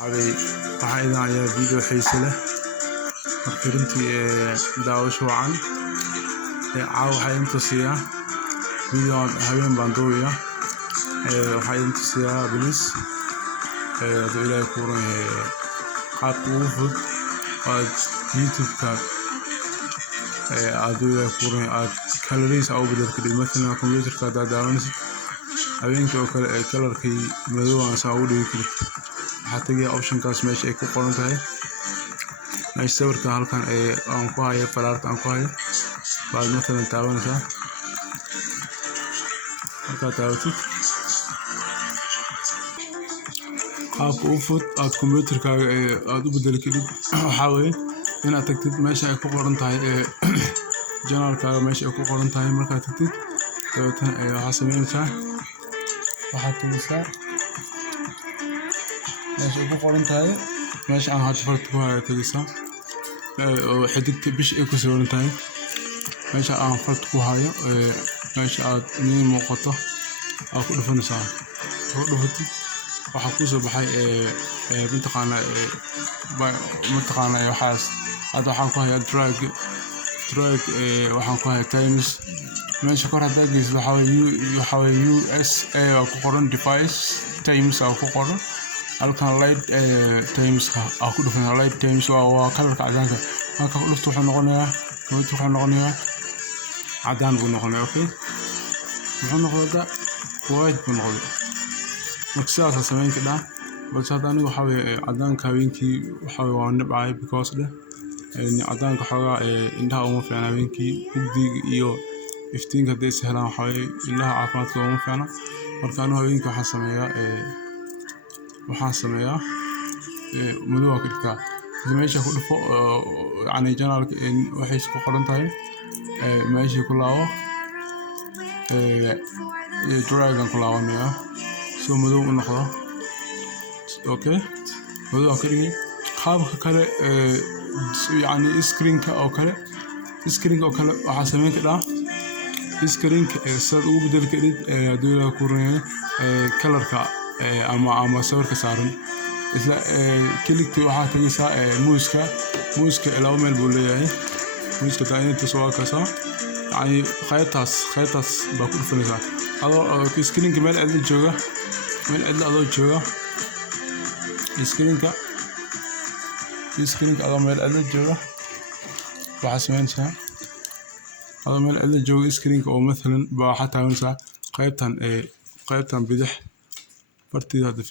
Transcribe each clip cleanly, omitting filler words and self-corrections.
waxaa idin ayaa video xiise leh marka runtii daawasho wacan caawa waxaa idin tusiyaa video habeen baan duubaya waxaa idin tusiyaa bilis haduu ilaahay ku oran yahay qaabka ugu fudud aad youtube-ka haduu ilaahay ku oran yahay aad calories u bedeli kartid mathalan computer-ka hadaad daawanaysid habeenkii oo kale kalarkii madow aan saa ugu dhigi kartid waxaa tagaya option-kaas meesha ay ku qoran tahay meesha sawirka halkan aan ku hayo falaarta aan ku hayo baad mathalan taabanaysaa markaad taabatid qaabka ugu fudud aad computer-kaaga aad u bedeli kartid waxaa weeye inaad tagtid meesha ay ku qoran tahay journal-kaaga meesha ay ku qoran tahay markaad tagtid dabeetana waxaad samaynaysaa waxaad tagaysaa meesha ay ku qoran tahay meesha aan hadda farta ku hayo tagaysaa oo xidigta bisha ay ku sawiran tahay meesha aan farta ku hayo meesha aad idin muuqato aad ku dhufanaysaa ku dhufatid waxaa kusoo baxay mataqaana waxaas hadda waxaan ku hayaa drag waxaan ku hayaa times meesha kor haddaa geysid waxaa weeye USA oo ku qoran device times oo ku qoran halkan light times aa ku dhufan light times waa kalarka cadaanka halka ku dhufto wuxuu noqonayaa cadaan buu noqonayaa okay wuxuu noqdaa white buu noqdaa marka sidaas samayn kadhaa balse hadda aniga waxaa weeye cadaanka habeenkii waxaa weeye waa nabcay because cadaanka xoogaa indhaha uma fiicna habeenkii mugdiga iyo iftiinka hadday is helaan waxaa weeye indhaha caafimaadka uma fiicna marka anigu habeenkii waxaan sameeyaa madow ka dhigtaa meesha ku dhufo yani journalka waxay isku qoran tahay meesha ku laabo dragon ku laabanaya soo madow u noqdo okay madow ka dhigay qaabka kale yani screen-ka oo kale waxaa samayn kadhaa screen-ka sidaad ugu bedeli kadhid hadduu ilaahay ku oran yahay kalarka ama sawirka saaran isla kiligtii waxaa tagaysaa muuska laba meel buu leeyahay muuska daainta soo kaasa yani qaybtaas baa ku dhufanaysaa adoo screen-ka meel cidla adoo jooga screen-ka adoo meel cidla jooga waxaa samaynaysaa adoo meel cidla jooga screen-ka oo mathalan baa waxaa taabanaysaa qaybtan bidix fartida hadda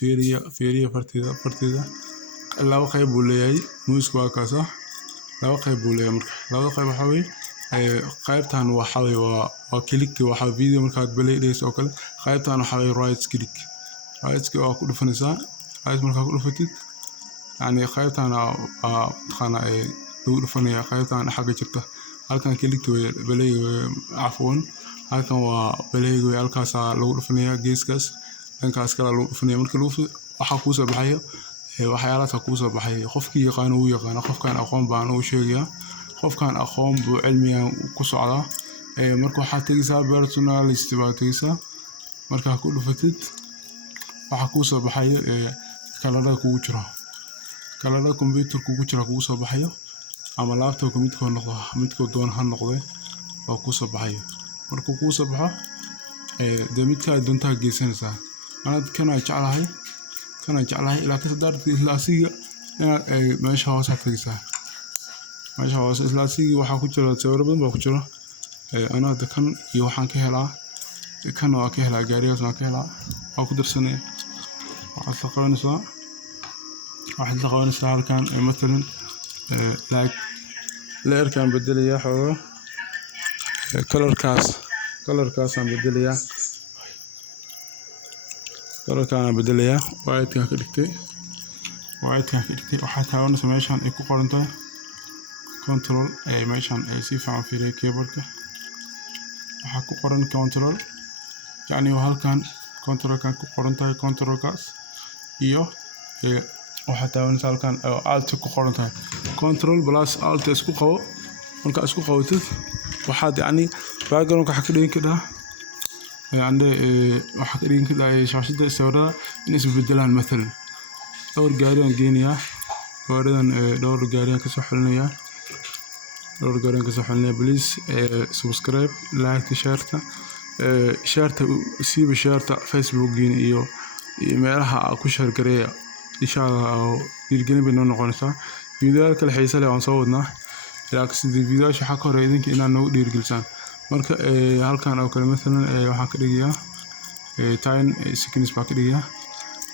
fiiriya fartida laba qayb buu leeyahay muuska waa kaasa laba qayb buu leeyahay marka labada qayb waxaa weeye qaybtan waxaa weeye waa kiligti waxaa video markaad play dhigayso oo kale qaybtan waxaa weeye right click waa ku dhufanaysaa right markaa ku dhufatid yani qaybtan taqaana lagu dhufanaya qaybtan xagga jirta halkan kiligti wey balayga cafwan halkan waa balayga wey halkaasaa lagu dhufanaya geeskaas dhankaas kale lagu dhufanaya marka waxaa kuusoo baxaya waxyaalahaasa kuusoo baxay qofkii yaqaano wuu yaqaana qofkaan aqoon baan uu sheegayaa qofkaan aqoon buu cilmigan ku socdaa marka waxaa tegaysaa personalist baa tegaysaa markaa ku dhufatid waxaa kuusoo baxayo kalarada kugu jiro kalarada computer kugu jira kugu soo baxayo ama laptopka midkoo doon ha noqde waa kuusoo baxayo markuu kuusoo baxo dee midkaa doontaa geysanaysaa anad kana jeclahay ilaa ka sadarti isla asiga inaad meesha hoose tagaysaa meesha hoose isla asiga waxaa ku jira sawiro badan baa ku jira ana hadda kan iyo waxaan ka helaa kan waa ka helaa gaarigaas waan ka helaa waa ku darsanaya waxaad la qabanaysaa halkan mathalan leerkaan bedelayaa xoogaa kalarkaasaan bedelayaa white-kaan ka dhigtay waxaa taabanaysa meeshaan ay ku qoran tahay control meeshaan si fiican fiiriya keyboardka waxaa ku qoran control yani halkan controlkan ku qoran tahay controlkaas iyo waxaa taabanaysa halkan alt ku qoran tahay control plus alt isku qabo marka isku qabatid waxaad yani background waxaa ka dhigin kadhaa يعني waxaa ka dhigin shaashada sawirada in is bedelaan مثلا dhowr gaari aan geynayaa gaaridan dhowr gaari aan kasoo xulinayaa please subscribe like share siiba share Facebook iyo meelaha ku share gareeya insha Allah dhiirgelin bay noo noqonaysaa video kale xiiso leh aan soo wadnaa laakiin video waxa ka hor idinka inaan nagu dhiirgelisaan marka halkan oo kale mesela waxaan ka dhigayaa 10 seconds baa ka dhigayaa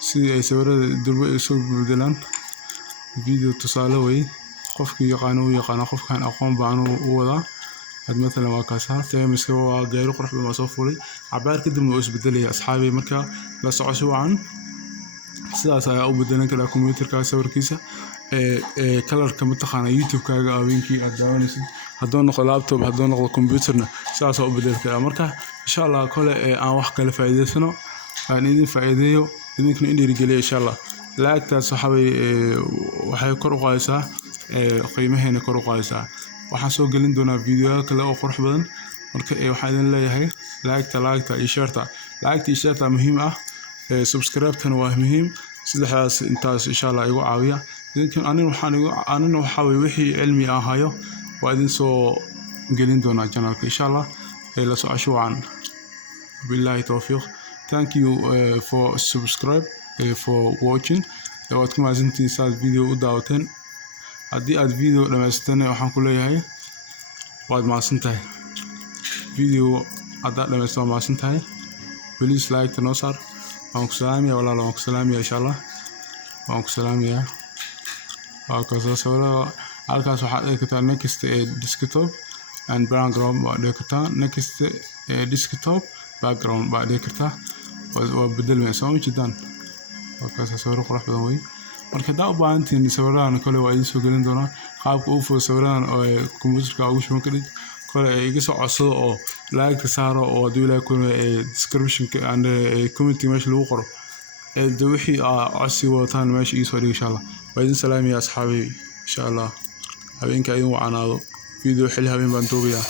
si ay sawirada durba ay soo bedelaan video tusaale way qofkii yaqaan qofkan aqoon baan u wadaa had mesela waa kaasa taymiska waa gaari qurux badan soo fulay cabaar kadib uu isbedelay asxaabi marka la socosho waan sidaas ayaa u bedelan kara computerka sawirkiisa colorka mataqaana YouTube kaaga aweenkii aad daawanaysid haddii noqdo laptop haddii noqdo computerna sidaas u bedel kara marka insha Allah kale aan wax kale faa'iideysano aan idin faa'iideeyo idinkuna in dhiirigeliyo insha Allah laagtaas waxay kor u qaadaysaa qiimaheena kor u qaadaysaa waxaan soo gelin doonaa video kale oo qurux badan marka waxaan idin leeyahay laagta iyo share muhiim ah subscribe-tan waa muhiim saddexdaas intaas insha Allah igu caawiya idinkan anina waxa wixii cilmi ah hayo waa idin soo gelin doonaa channelka insha Allah la socosho waan billahi tawfiq thank you for subscribe for watching waad ku maasantiin saad video u daawateen haddii aad video dhamaysatana waxaan ku leeyahay waad maasantahay video hadda dhamaysto maasantahay please like to nosar waan ku salaamaya walaalo waan ku salaamaya insha Allah waan ku salaamaya waa ka soo sawirada halkaas waxaad eegtaa next desktop and background waa eegtaa next desktop background baa eegtaa waa bedelmay soo jeedaan waa ka soo sawir qurux badan way marka daa u baahantiin sawiradan kale waa idin soo gelin doonaa qaabka uu furo sawiradan oo computerka ugu shuban kadib kale iga soo codsado oo like saaro oo hadii la ku description and comment meesha lagu qoro wixii codsi wataan meesha ii soo dhig insha Allah waa idin salaamaya asxaabi insha Allah habeenka idin wacanaado video xil habeen baan duubayaa